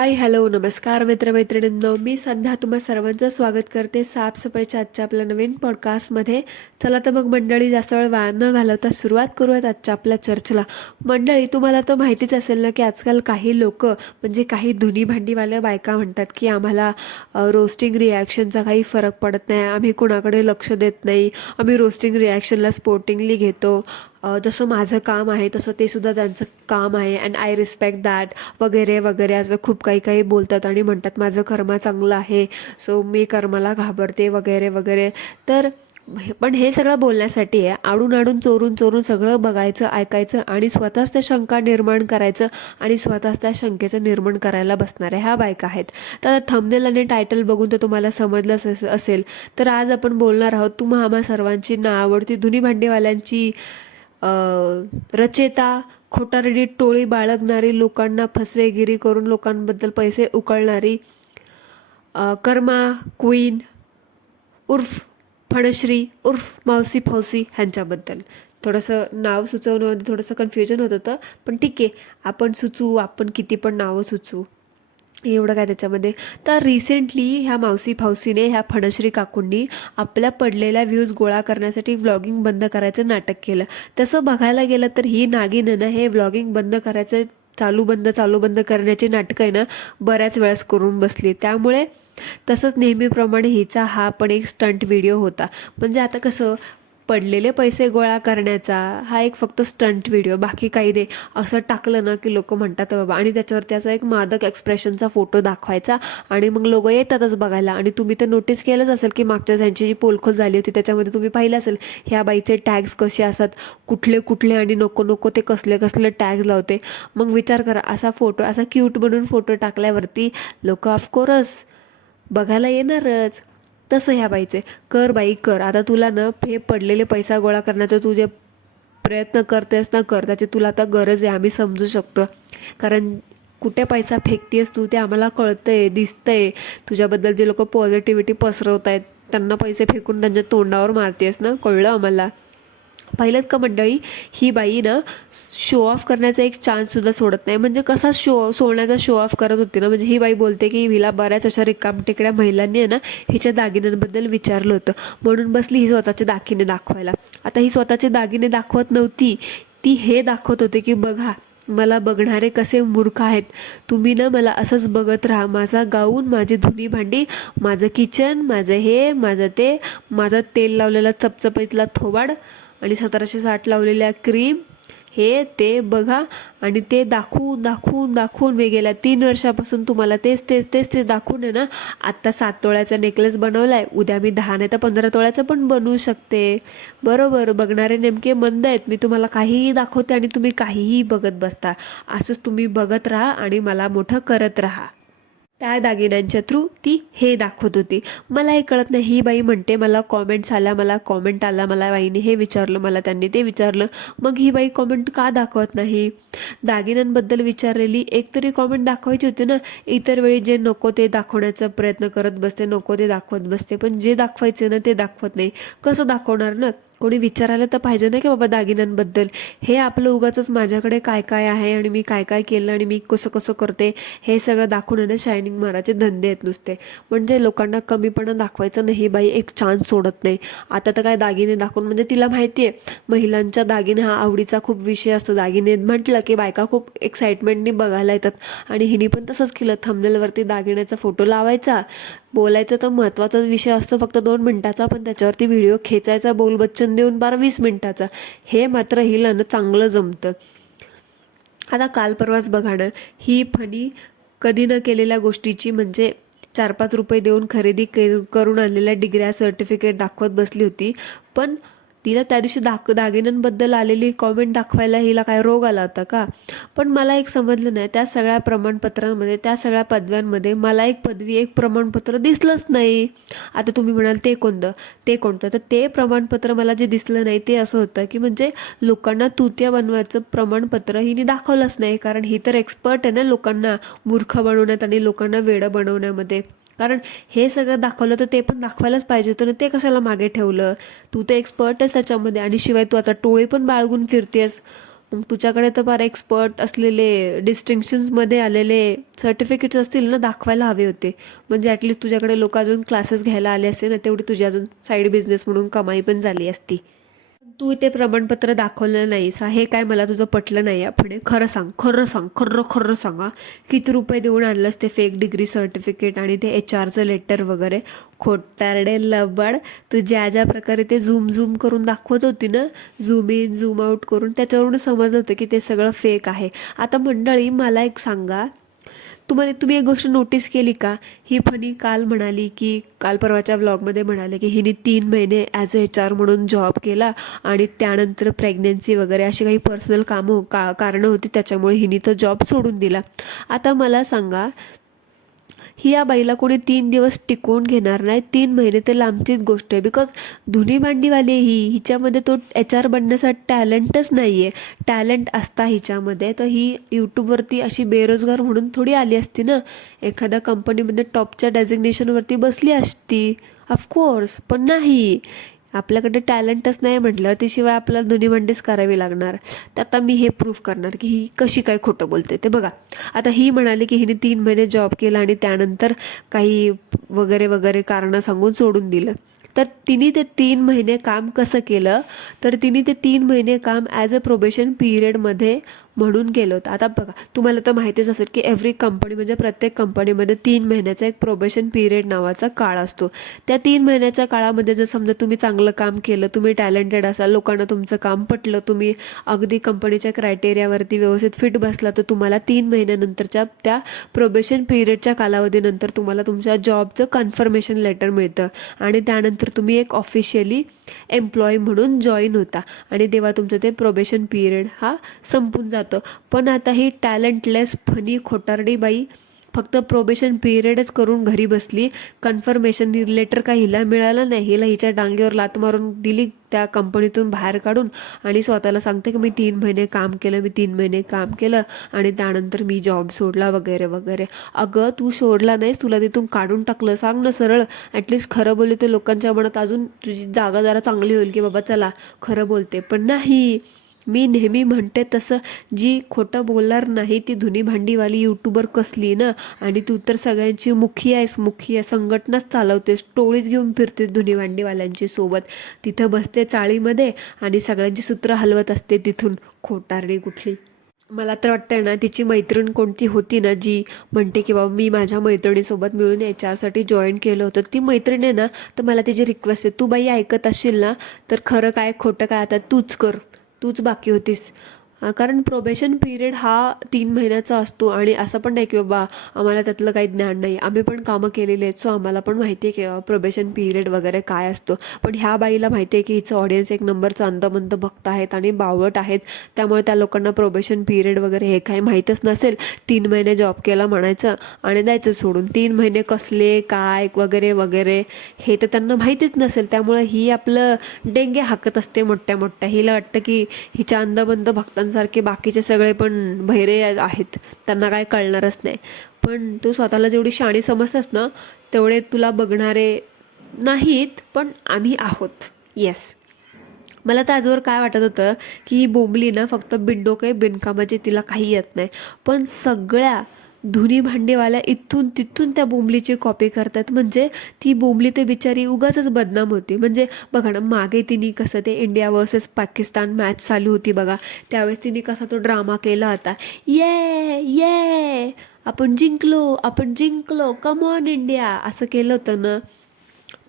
Hi hello नमस्कार मित्रमैत्रिणींनो, मी संध्या तुम्हा सर्वांचं स्वागत करते साफसफाईच्या आजच्या आपल्या नवीन पॉडकास्टमध्ये. चला तर मग मंडळी, जास्त वेळ वाया न घालवता सुरुवात करूयात आजच्या आपल्या चर्चेला. मंडळी, तुम्हाला तर माहितीच असेल ना की आजकाल काही लोक म्हणजे काही धुनी भांडीवाल्या बायका म्हणतात की आम्हाला रोस्टिंग रिॲक्शनचा काही फरक पडत नाही, आम्ही कुणाकडे लक्ष देत नाही, आम्ही रोस्टिंग रिॲक्शनला स्पोर्टिंगली घेतो. जसं माझं काम आहे तसं ते सुद्धा त्यांचं काम आहे अँड आय रिस्पेक्ट दॅट वगैरे वगैरे असं खूप काही काही बोलतात आणि म्हणतात माझं कर्म चांगलं आहे, सो मी कर्माला घाबरते वगैरे वगैरे. तर पण हे सगळं बोलण्यासाठी आहे, आडून आडून चोरून चोरून सगळं बघायचं, ऐकायचं आणि स्वतःच त्या शंका निर्माण करायचं आणि स्वतःच त्या शंकेचं निर्माण करायला बसणाऱ्या ह्या बायका आहेत. तर थंबनेल आणि टायटल बघून तर तुम्हाला समजलंच असेल. तर आज आपण बोलणार आहोत तुम्हा आम्हा सर्वांची नावडती धुनी भांडीवाल्यांची रचेता, खोटारडी टोळी बाळगणारी, लोकांना फसवेगिरी करून लोकांबद्दल पैसे उकळणारी कर्मा क्वीन उर्फ फणश्री उर्फ मावसी फौसी ह्यांच्याबद्दल. थोडंसं नाव सुचवण्यामध्ये थोडंसं कन्फ्युजन होत होतं, पण ठीक आहे, आपण सुचवू, आपण किती पण नावं सुचवू, एवढं काय त्याच्यामध्ये. तर रिसेंटली ह्या मावसी फावसीने, ह्या फणश्री काकूंनी आपल्या पडलेल्या व्ह्यूज गोळा करण्यासाठी व्लॉगिंग बंद करायचं नाटक केलं. तसं बघायला गेलं तर ही नागिनं हे व्लॉगिंग बंद करायचं, चालू बंद करण्याची नाटकं आहे ना बऱ्याच वेळेस करून बसली. त्यामुळे तसंच नेहमीप्रमाणे हिचा हा पण एक स्टंट व्हिडिओ होता. म्हणजे आता कसं, पडलेले पैसे गोळा करण्याचा हा एक फक्त स्टंट व्हिडिओ, बाकी काही नाही. असं टाकलं ना की लोक म्हणतात बाबा, आणि त्याच्यावर त्याचा एक मादक एक्सप्रेशनचा फोटो दाखवायचा आणि मग लोक येतातच बघायला. आणि तुम्ही तर नोटीस केलंच असेल की मागच्या ह्यांची जी पोलखोल झाली होती त्याच्यामध्ये तुम्ही पाहिलं असेल ह्या बाईचे टॅग्स कसे असतात, कुठले कुठले आणि नको नको ते कसले कसले टॅग्स लावते. मग विचार करा, असा फोटो, असा क्यूट बनून फोटो टाकल्यावरती लोक ऑफकोर्स बघायला येणारच. तसं ह्या बाईचे कर बाई कर. आता तुला ना हे पडलेले पैसा गोळा करण्याचा तुझे प्रयत्न करतेस ना, कर, त्याची तुला आता गरज आहे, आम्ही समजू शकतो. कारण कुठे पैसा फेकतेस तू ते आम्हाला कळतंय, दिसतंय. तुझ्याबद्दल जे लोक पॉझिटिव्हिटी पसरवत आहेत त्यांना पैसे फेकून त्यांच्या तोंडावर मारतेस ना, कळलं आम्हाला. पाहिलं का मंडळी, ही बाई ना शो ऑफ करण्याचा एक चान्ससुद्धा सोडत नाही. म्हणजे कसा सोन्याचा शो ऑफ करत होती ना, म्हणजे ही बाई बोलते की हिला बऱ्याच अशा रिकामटेकड्या महिलांनी आहे ना हिच्या दागिन्यांबद्दल विचारलं होतं, म्हणून बसली ही स्वतःचे दागिने दाखवायला. आता ही स्वतःचे दागिने दाखवत नव्हती, ती हे दाखवत होते की बघा मला बघणारे कसे मूर्ख आहेत, तुम्ही ना मला असंच बघत राहा, माझा गाऊन, माझी धुनी भांडी, माझं किचन, माझं हे, माझं ते, माझं तेल लावलेला चपचपीतला थोबाड आणि 1760 लावलेल्या क्रीम, हे ते बघा. आणि ते दाखवून दाखवून दाखवून मी गेल्या 3 वर्षापासून तुम्हाला तेच तेच तेच ते दाखवून आहे ना आत्ता 7 तोळ्याचा नेकलेस बनवलाय, उद्या मी 10 नाही तर 15 तोळ्याचा पण बनवू शकते. बरोबर, बघणारे नेमके मंद आहेत. मी तुम्हाला काहीही दाखवते आणि तुम्ही काहीही बघत बसता. असंच तुम्ही बघत राहा आणि मला मोठं करत राहा. त्या दागिन्यांच्या थ्रू ती हे दाखवत होती. मला हे कळत नाही, ही बाई म्हणते मला कॉमेंट्स आल्या, मला कॉमेंट आला, मला बाईने हे विचारलं, मला त्यांनी ते विचारलं. मग ही बाई कॉमेंट का दाखवत नाही? दागिन्यांबद्दल विचारलेली एक तरी कॉमेंट दाखवायची होती ना. इतर वेळी जे नको ते दाखवण्याचा प्रयत्न करत बसते, नको ते दाखवत बसते, पण जे दाखवायचे ना ते दाखवत नाही. कसं दाखवणार ना? कोणी विचारायला तर पाहिजे ना की बाबा दागिन्यांबद्दल. हे आपलं उगाचच माझ्याकडे काय काय आहे आणि मी काय काय केलं आणि मी कसं कसं करते हे सगळं दाखवून ना शायनिंग मारायचे धंदे आहेत नुसते. म्हणजे लोकांना कमीपणा दाखवायचं नाही, बाई एक चान्स सोडत नाही. आता तर काय दागिने दाखवून, म्हणजे तिला माहिती आहे महिलांच्या दागिने हा आवडीचा खूप विषय असतो. दागिने म्हटलं की बायका खूप एक्साइटमेंटनी बघायला येतात आणि हिने पण तसंच केलं. थंबनेलवरती दागिन्याचा फोटो लावायचा, बोलायचं तर महत्त्वाचा विषय असतो फक्त 2 मिनिटाचा, पण त्याच्यावरती व्हिडिओ खेचायचा बोलबच्चन देऊन 20 मिनिटाचा. हे मात्र हिला ना चांगलं जमतं. आता काल परवाच बघा ना, ही फणी कधी न केलेल्या गोष्टीची, म्हणजे 4-5 रुपये देऊन खरेदी करून आणलेल्या डिग्र्या, सर्टिफिकेट दाखवत बसली होती. पण तिला त्या दिवशी दागिन्यांबद्दल आलेली कॉमेंट दाखवायला हिला काय रोग आला होता का? पण मला एक समजलं नाही, त्या सगळ्या प्रमाणपत्रांमध्ये, त्या सगळ्या पदव्यांमध्ये मला एक पदवी, एक प्रमाणपत्र दिसलंच नाही. आता तुम्ही म्हणाल ते कोणतं, तर ते प्रमाणपत्र मला जे दिसलं नाही ते असं होतं की म्हणजे लोकांना तुत्या बनवायचं प्रमाणपत्र हिने दाखवलंच नाही. कारण ही तर एक्सपर्ट आहे ना लोकांना मूर्ख बनवण्यात आणि लोकांना वेडं बनवण्यामध्ये. कारण हे सगळं दाखवलं तर ते पण दाखवायलाच पाहिजे होतं ना, ते कशाला मागे ठेवलं? तू तर एक्सपर्ट आहेस त्याच्यामध्ये, आणि शिवाय तू आता टोळी पण बाळगून फिरतेस. मग तुझ्याकडे तर फार एक्सपर्ट असलेले डिस्टिंक्शन्समध्ये आलेले सर्टिफिकेट्स असतील ना, दाखवायला हवे होते. म्हणजे ॲटलिस्ट तुझ्याकडे लोक अजून क्लासेस घ्यायला आले असते ना, तेवढी तुझी अजून साईड बिझनेस म्हणून कमाई पण झाली असती. तू ते प्रमाणपत्र दाखवलं नाहीस, हे काय मला तुझं पटलं नाही. आपण खरं सांग, खरं सांग, खरं खरं सांगा, किती रुपये देऊन आणलंस ते फेक डिग्री सर्टिफिकेट आणि ते HR चं लेटर वगैरे? खोटारडे लबाड, तू ज्या ज्या प्रकारे ते झूम करून दाखवत होती ना, झूम इन झूम आउट करून, त्याच्यावरून समजलं होतं की ते सगळं फेक आहे. आता मंडळी, मला एक सांगा, तुम्ही एक गोष्ट नोटीस केली का? ही फनी काल म्हणाली की काल परवाच्या व्लॉगमध्ये म्हणाले की हिने 3 महिने ॲज अ HR म्हणून जॉब केला आणि त्यानंतर प्रेग्नेन्सी वगैरे अशी काही पर्सनल कारणं होती, त्याच्यामुळे हिने तो जॉब सोडून दिला. आता मला सांगा, ही या बाईला कोणी 3 दिवस टिकवून घेणार नाही. 3 महिने ते लांबचीच गोष्ट आहे. बिकॉज धुनी भांडीवाली हिच्यामध्ये तो HR बनण्याचा टॅलेंटच नाही आहे. टॅलेंट असता हिच्यामध्ये तर ही यूट्यूबवरती अशी बेरोजगार म्हणून थोडी आली असती ना, एखाद्या कंपनीमध्ये टॉपच्या डेझिग्नेशनवरती बसली असती ऑफकोर्स. पण नाही, आपल्याकडे टॅलेंटच नाही म्हटलं त्याशिवाय आपल्याला धुनी भांडीच करावी लागणार. तर आता मी हे प्रूफ करणार की ही कशी काय खोटं बोलते ते बघा. आता ही म्हणाली की हिने 3 महिने जॉब केला आणि त्यानंतर काही वगैरे वगैरे कारणं सांगून सोडून दिलं. तर तिने ते 3 महिने काम कसं केलं, तर तिने ते 3 महिने काम ॲज अ प्रोबेशन पिरियडमध्ये म्हणून केलं होतं. आता बघा, तुम्हाला तर माहितीच असेल की एव्हरी कंपनी म्हणजे प्रत्येक कंपनीमध्ये 3 महिन्याचा एक प्रोबेशन पिरियड नावाचा काळ असतो. त्या 3 महिन्याच्या काळामध्ये जर समजा तुम्ही चांगलं काम केलं, तुम्ही टॅलेंटेड असाल, लोकांना तुमचं काम पटलं, तुम्ही अगदी कंपनीच्या क्रायटेरियावरती व्यवस्थित फिट बसला, तर तुम्हाला 3 महिन्यानंतरच्या त्या प्रोबेशन पिरियडच्या कालावधीनंतर तुम्हाला तुमच्या जॉबचं कन्फर्मेशन लेटर मिळतं आणि त्यानंतर तुम्ही एक ऑफिशियली एम्प्लॉई म्हणून जॉईन होता आणि तेव्हा तुमचं ते प्रोबेशन पिरियड हा संपून जातं. पण आता ही टॅलेंटलेस फनी खोटारडी बाई फक्त प्रोबेशन पिरियडच करून घरी बसली. कन्फर्मेशन लेटर काही हिला मिळालं नाही. हिला हिच्या डांगेवर लात मारून दिली त्या कंपनीतून बाहेर काढून आणि स्वतःला सांगते की मी 3 महिने काम केलं, मी 3 महिने काम केलं आणि त्यानंतर मी जॉब सोडला वगैरे वगैरे. अगं, तू सोडला नाहीस, तुला तिथून काढून टाकलं. सांग ना सरळ. ॲटलिस्ट खरं बोलले तर लोकांच्या मनात अजून तुझी जागा जरा चांगली होईल की बाबा चला खरं बोलते. पण नाही, मी नेहमी म्हणते तसं जी खोटं बोलणार नाही ती धुनी भांडीवाली यूट्यूबर कसली ना. आणि तू तर सगळ्यांची मुखी आहेस, मुखी आहे, संघटनाच चालवतेस, टोळीच घेऊन फिरतेस धुनी भांडीवाल्यांची सोबत. तिथं बसते चाळीमध्ये आणि सगळ्यांची सूत्र हलवत असते तिथून. खोटारडी कुठली. मला तर वाटतंय ना, तिची मैत्रीण कोणती होती ना जी म्हणते की बाबा मी माझ्या मैत्रिणीसोबत मिळून HR साठी जॉईन केलं होतं, ती मैत्रीण आहे ना, तर मला तिची रिक्वेस्ट आहे, तू बाई ऐकत असशील ना तर खरं काय खोटं काय आता तूच कर, तूच बाकी होतीस. कारण प्रोबेशन पिरियड हा 3 महिन्याचा असतो आणि असं पण नाही की बाबा आम्हाला त्यातलं काही ज्ञान नाही, आम्ही पण कामं केलेली आहेत, सो आम्हाला पण माहिती आहे की प्रोबेशन पिरियड वगैरे काय असतो. पण ह्या बाईला माहिती आहे की हिचं ऑडियन्स एक नंबरचं अंधमंद भक्त आहेत आणि बावळट आहेत, त्यामुळे त्या लोकांना प्रोबेशन पिरियड वगैरे हे काही माहीतच नसेल. 3 महिने जॉब केला म्हणायचं आणि द्यायचं सोडून. 3 महिने कसले काय वगैरे वगैरे हे तर त्यांना माहितीच नसेल. त्यामुळे ही आपलं डेंगे हाकत असते मोठ्या मोठ्या. हिला वाटतं की हिच्या अंधबंद भक्तांसारखे बाकीचे सगळे पण बहिरे आहेत, त्यांना काय कळणारच नाही. पण तू स्वतःला जेवढी शाणी समजतेस ना तेवढे तुला बघणारे नाहीत, पण आम्ही आहोत. येस. मला तर आजवर काय वाटत होतं की ही बोंबली ना फक्त बिनडोक आहे, बिनकामाची, तिला काही येत नाही. पण सगळ्या धुनी भांडीवाल्या इथून तिथून त्या बोंबलीची कॉपी करतात. म्हणजे ती बोंबली ते बिचारी उगाचच बदनाम होती. म्हणजे बघा ना, मागे तिने कसं ते इंडिया वर्सेस पाकिस्तान मॅच चालू होती बघा, त्यावेळेस तिने कसा तो ड्रामा केला होता, ये ये आपण जिंकलो, आपण जिंकलो, कम ऑन इंडिया, असं केलं होतं ना.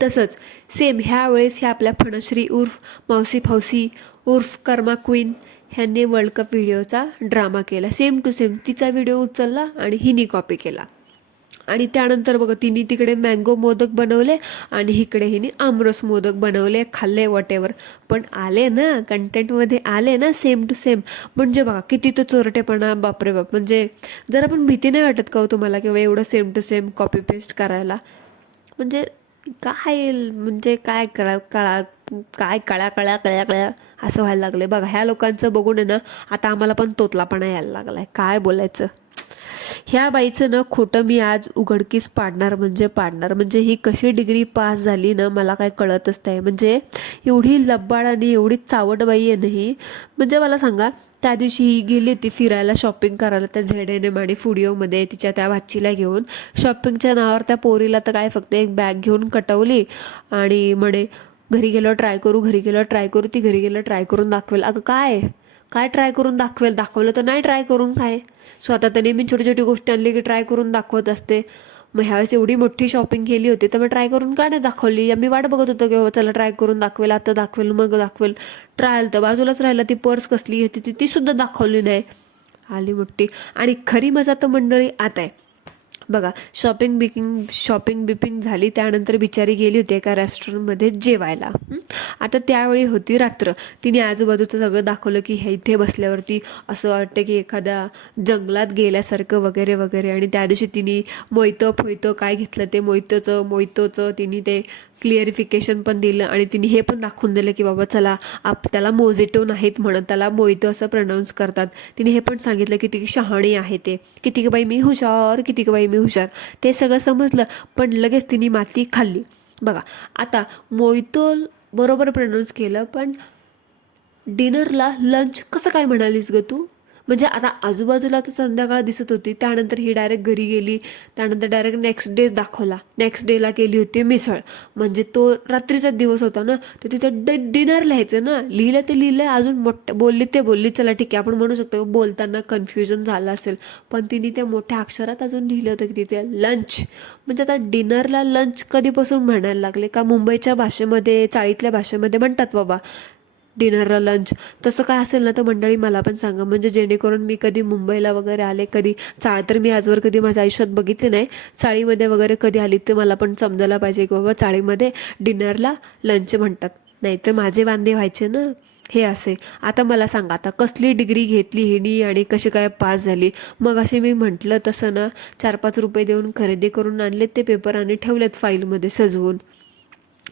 तसंच सेम ह्या वेळेस ह्या आपल्या फणश्री उर्फ मावसी फावसी उर्फ कर्मा क्वीन ह्यांनी वर्ल्ड कप व्हिडिओचा ड्रामा केला. सेम टू सेम तिचा व्हिडिओ उचलला आणि हिनी कॉपी केला. आणि त्यानंतर बघा तिने तिकडे मँगो मोदक बनवले आणि इकडे हिने आमरस मोदक बनवले, खाल्ले, वॉटेवर. पण आले ना कंटेंटमध्ये, आले ना सेम टू सेम. म्हणजे बघा किती तो चोरटेपणा, बापरे बाप. म्हणजे जरा पण भीती नाही वाटत का हो तुम्हाला किंवा एवढं same to same copy paste करायला? म्हणजे काय, म्हणजे काय काय कळ्या कळ्या कळ्या कळ्या असं व्हायला लागले बघा. ह्या लोकांचं बघून आहे ना आता आम्हाला पण तोतलापणा यायला लागलाय. काय बोलायचं. ह्या बाईचं ना खोटं मी आज उघडकीस पाडणार म्हणजे पाडणार. म्हणजे ही कशी डिग्री पास झाली ना मला काय कळतच नाही. म्हणजे एवढी लब्बाड आणि एवढी चावट बाई आहे ना ही. म्हणजे मला सांगा, त्या दिवशी ही गेली होती फिरायला शॉपिंग करायला त्या ZNM आणि फुडिओमध्ये तिच्या त्या भाचीला घेऊन. शॉपिंगच्या नावावर त्या पोरीला तर काय फक्त एक बॅग घेऊन कटवली आणि म्हणे घरी गेलो ट्राय करू, घरी गेलो ट्राय करू. ती घरी गेलं ट्राय करून दाखवेल. अगं काय काय ट्राय करून दाखवेल? दाखवलं तर नाही ट्राय करून काय? स्वतः तर नेहमी छोटी छोटी गोष्टी आणली की ट्राय करून दाखवत असते. मग ह्यावेळेस एवढी मोठी शॉपिंग केली होती तर मग ट्राय करून का नाही दाखवली? मी वाट बघत होतो की बाबा चला ट्राय करून दाखवेल, आता दाखवेल, मग दाखवेल. ट्रायल तर बाजूलाच राहिला. ती पर्स कसली होती ती सुद्धा दाखवली नाही. आली मोठी. आणि खरी मजा तर मंडळी आता आहे बघा. शॉपिंग बिपिंग झाली त्यानंतर बिचारी गेली होती एका रेस्टॉरंटमध्ये जेवायला. आता त्यावेळी होती रात्र. तिने आजूबाजूचं सगळं दाखवलं की हे इथे बसल्यावरती असं वाटतं की एखाद्या जंगलात गेल्यासारखं वगैरे वगैरे. आणि त्या दिवशी तिने मोहितं काय घेतलं ते मोहितोचं तिने ते क्लिअरिफिकेशन पण दिलं आणि तिने हे पण दाखवून दिलं की बाबा चला त्याला मोजिटो नाहीत म्हणत, त्याला मोहितो असं प्रोनाऊन्स करतात. तिने हे पण सांगितलं की ती शहाणी आहे, ते किती बाई मी हुशार, किती बाई मी हुशार, ते सगळं समजलं. पण लगेच तिने माती खाल्ली बघा. आता मोहितो बरोबर प्रोनाऊन्स केलं पण डिनरला लंच कसं काय म्हणालीस ग तू? म्हणजे आता आजूबाजूला तर संध्याकाळ दिसत होती. त्यानंतर ही डायरेक्ट घरी गेली. त्यानंतर डायरेक्ट नेक्स्ट डे दाखवला. नेक्स्ट डेला केली होती मिसळ. म्हणजे तो रात्रीचाच दिवस होता ना, तर तिथं डिनर लिहायचं ना. लिहिलं ते लिहिलं, अजून मोठं बोलली ते बोलली. चला ठीक आहे आपण म्हणू शकतो बोलताना कन्फ्युजन झालं असेल, पण तिने त्या मोठ्या अक्षरात अजून लिहिलं होतं की तिथे लंच. म्हणजे आता डिनरला लंच कधीपासून म्हणायला लागले का? मुंबईच्या भाषेमध्ये, चाळीतल्या भाषेमध्ये म्हणतात बाबा डिनरला लंच. तसं काय असेल ना तर मंडळी मला पण सांगा, म्हणजे जेणेकरून मी कधी मुंबईला वगैरे आले, कधी चाळ तर मी आजवर कधी माझ्या आयुष्यात बघितले नाही, चाळीमध्ये वगैरे कधी आली तर मला पण समजायला पाहिजे की बाबा चाळीमध्ये डिनरला लंच म्हणतात. नाही तर माझे वांदे व्हायचे ना हे असे. आता मला सांगा, आता कसली डिग्री घेतली हिनी आणि कशी काय पास झाली? मग असे मी म्हटलं तसं ना 4-5 रुपये देऊन खरेदी करून आणलेत ते पेपर आणि ठेवलेत फाईलमध्ये सजवून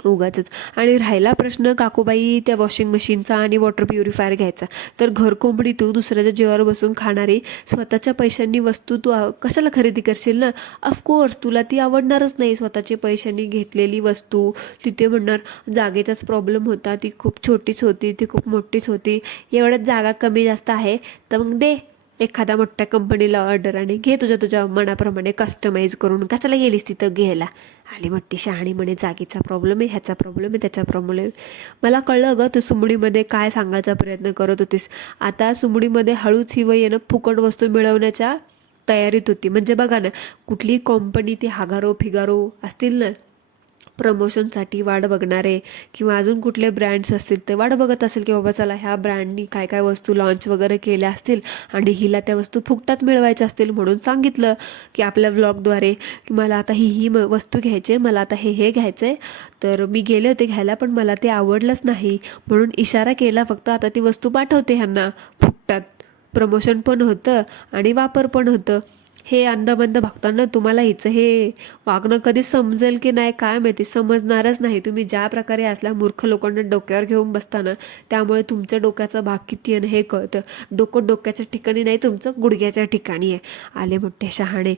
उगाचच. आणि राहिला प्रश्न काकूबाई त्या वॉशिंग मशीनचा आणि वॉटर प्युरिफायर घ्यायचा, तर घरकोंबडी तू दुसऱ्याच्या जीवावर बसून खाणारी स्वतःच्या पैशांनी वस्तू तू कशाला खरेदी करशील ना? ऑफकोर्स तुला ती आवडणारच नाही. स्वतःच्या पैशांनी घेतलेली वस्तू तिथे म्हणणार जागेचाच प्रॉब्लेम होता, ती खूप छोटीच होती, ती खूप मोठीच होती, एवढ्याच जागा कमी जास्त आहे तर मग दे एखाद्या मोठ्या कंपनीला ऑर्डर आणि घे तुझ्या मनाप्रमाणे कस्टमाइज करून. कशाला गेलीस तिथं घ्यायला? आली मोठी शहाणी म्हणे जागेचा प्रॉब्लेम आहे, ह्याचा प्रॉब्लेम आहे, त्याचा प्रॉब्लेम आहे. मला कळलं ग तू सुमडीमध्ये काय सांगायचा प्रयत्न करत होतीस. आता सुमडीमध्ये हळूच ही वय फुकट वस्तू मिळवण्याच्या तयारीत होती. म्हणजे बघा ना, कुठली कंपनी ती हागारो फिगारो असतील ना प्रमोशनसाठी वाट बघणारे, किंवा अजून कुठले ब्रँड्स असतील ते वाट बघत असेल की बाबा चला ह्या ब्रँडनी काय काय वस्तू लॉन्च वगैरे केल्या असतील आणि हिला त्या वस्तू फुकटात मिळवायच्या असतील, म्हणून सांगितलं की आपल्या व्लॉगद्वारे की मला आता ही वस्तू घ्यायची आहे, मला आता हे घ्यायचं आहे. तर मी गेले होते घ्यायला पण मला ते आवडलंच नाही, म्हणून इशारा केला फक्त. आता ती वस्तू पाठवते ह्यांना फुकटात. प्रमोशन पण होतं आणि वापर पण होतं. हे अंधबंध बघताना तुम्हाला हिचं हे वागणं कधी समजेल की नाही काय माहिती. समजणारच नाही. तुम्ही ज्या प्रकारे असल्या मूर्ख लोकांना डोक्यावर घेऊन बसताना त्यामुळे तुमच्या डोक्याचा भाग किती आहे हे कळतं. डोकं डोक्याच्या ठिकाणी नाही, तुमचं गुडघ्याच्या ठिकाणी आहे. आले मोठे शहाणे.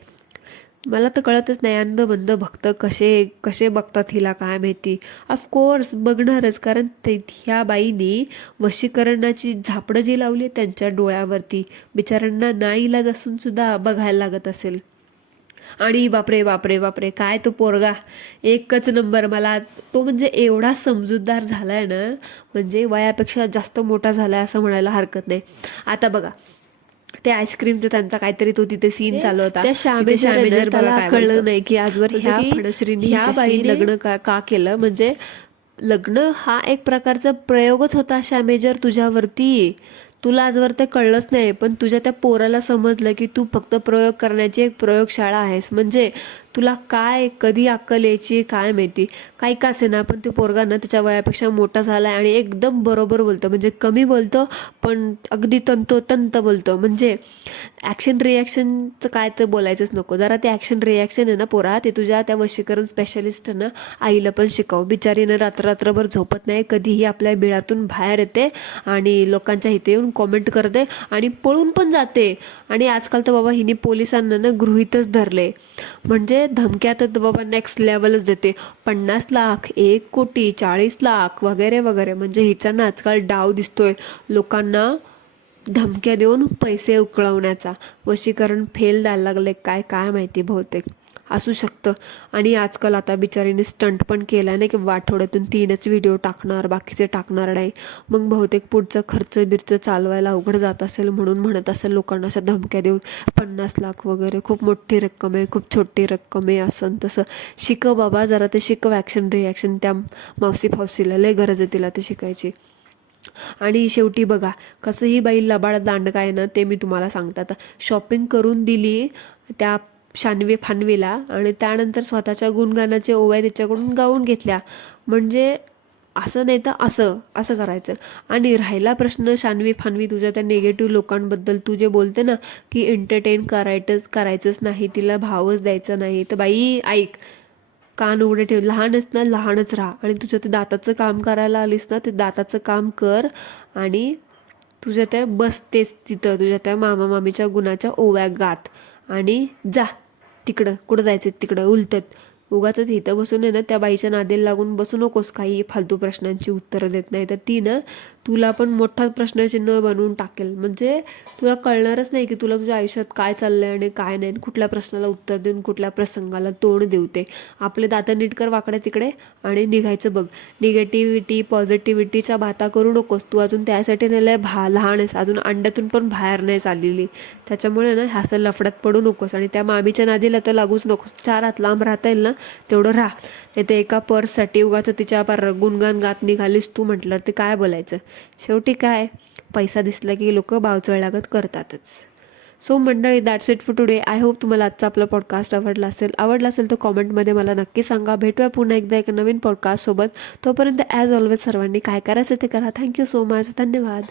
मला तर कळतच नाही अंधबंध भक्त कसे बघतात हिला काय माहिती. ऑफकोर्स बघणारच, कारण ह्या बाईने वशीकरणाची झापडं जी लावली त्यांच्या डोळ्यावरती, बिचाऱ्यांना नाईलाज असून सुद्धा बघायला लागत असेल. आणि बापरे बापरे बापरे काय तो पोरगा एकच नंबर. मला तो म्हणजे एवढा समजूतदार झालाय ना, म्हणजे वयापेक्षा जास्त मोठा झालाय असं म्हणायला हरकत नाही. आता बघा ते आईस्क्रीमचं त्यांचा काहीतरी तो तिथे सीन चालू होता. त्या शॅमेजर त्याला कळलं नाही की आजवर ह्या फणश्रीने ह्या बाईने लग्न का केलं. म्हणजे लग्न हा एक प्रकारचा प्रयोगच होता शॅमेजर तुझ्यावरती. तुला आजवर ते कळलंच नाही, पण तुझ्या त्या पोराला समजलं की तू फक्त प्रयोग करण्याची एक प्रयोगशाळा आहेस. म्हणजे तुला काय कधी अक्कल यायची काय माहिती. काही का असे ना, पण ते पोरगा ना त्याच्या वयापेक्षा मोठा झालाय आणि एकदम बरोबर बोलतो. म्हणजे कमी बोलतो पण अगदी तंतोतंत बोलतो. म्हणजे ॲक्शन रिॲक्शनचं काय तर बोलायचंच नको. जरा ते ॲक्शन रिॲक्शन आहे ना पोरा, ते तुझ्या त्या वशीकरण स्पेशलिस्ट ना आईला पण शिकव. बिचारीनं रात्रभर झोपत नाही, कधीही आपल्या बिळातून बाहेर येते आणि लोकांच्या इथे येऊन कॉमेंट करते आणि पळून पण जाते. आणि आजकाल तर बाबा हिने पोलिसांना ना गृहीतच धरले. म्हणजे धमक्या तर बाबा नेक्स्ट लेवलच देते. 50 लाख, 1 कोटी, 40 लाख वगैरे वगैरे. म्हणजे हिचा ना आजकाल डाव दिसतोय लोकांना धमक्या देऊन पैसे उकळवण्याचा. वशीकरण फेल द्यायला लागले काय काय माहिती, बहुतेक असू शकतं. आणि आजकाल आता बिचारीने स्टंट पण केला नाही की आठवड्यातून 3च व्हिडिओ टाकणार, बाकीचे टाकणार नाही. मग बहुतेक पुढचं खर्च बिर्च चालवायला अवघड जात असेल म्हणून म्हणत असेल लोकांना अशा धमक्या देऊन 50 लाख वगैरे, खूप मोठी रक्कम आहे, खूप छोटी रक्कम आहे, असं तसं. शिकव बाबा जरा, ते शिकव ॲक्शन रिॲक्शन. त्या मावशी फावशीला लय गरज आहे तिला ते शिकायची. आणि शेवटी बघा कसं ही बाई लबाड दांडगा आहे ना, ते मी तुम्हाला सांगते. आता शॉपिंग करून दिली त्या शानवी फानवीला आणि त्यानंतर स्वतःच्या गुणगानाचे ओव्या तिच्याकडून गाऊन घेतल्या. म्हणजे असं नाही तर असं असं करायचं. आणि राहिला प्रश्न शानवी फानवी तुझ्या त्या निगेटिव्ह लोकांबद्दल, तू जे बोलते ना की एंटरटेन करायचंच नाही, तिला भावच द्यायचं नाही, तर बाई ऐक, कान उघडे ठेव. लहानच ना लहानच राहा. आणि तुझं ते दाताचं काम करायला आलीस ना, ते दाताचं काम कर. आणि तुझ्या त्या बसतेच तिथं तुझ्या त्या मामा मामीच्या गुणाच्या ओव्या गात. आणि जा तिकडं, कुठं जायचं तिकडं उलटत. उगाचच इथं बसून आहे ना त्या बाईच्या नादेला लागून बसू नकोस, काही फालतू प्रश्नांची उत्तरं देत नाही तर ती ना तुला पण मोठा प्रश्नचिन्ह बनवून टाकेल. म्हणजे तुला कळणारच नाही की तुला तुझ्या आयुष्यात काय चाललंय आणि काय नाही, कुठल्या प्रश्नाला उत्तर देऊन कुठल्या प्रसंगाला तोंड देवते. आपले दात नीट कर वाकडे तिकडे आणि निघायचं बघ. निगेटिव्हिटी पॉझिटिव्हिटीच्या बाता करू नकोस. तू अजून त्यासाठी नाही लहान आहेस, अजून अंड्यातून पण बाहेर नाही चाललेली. त्याच्यामुळे ना ह्या लफड्यात पडू नकोस. आणि त्या मामीच्या नादीला तर लागूच नकोस. 4 हात लांब राहता येईल ना तेवढं राहा. नाही तर एका पर्ससाठी उगाचं तिच्या पार गुणगान गात निघालीस तू म्हटलं ते काय बोलायचं. शेवटी काय, पैसा दिसला की लोक बावचळ लागत करतातच. सो मंडळी, that's it for today. I hope तुम्हाला आजचा आपला पॉडकास्ट आवडला असेल तर कॉमेंटमध्ये मला नक्की सांगा. भेटूया पुन्हा एकदा एका नवीन पॉडकास्टसोबत. तोपर्यंत ॲज ऑलवेज सर्वांनी काय करायचं ते करा. Thank you so much. धन्यवाद.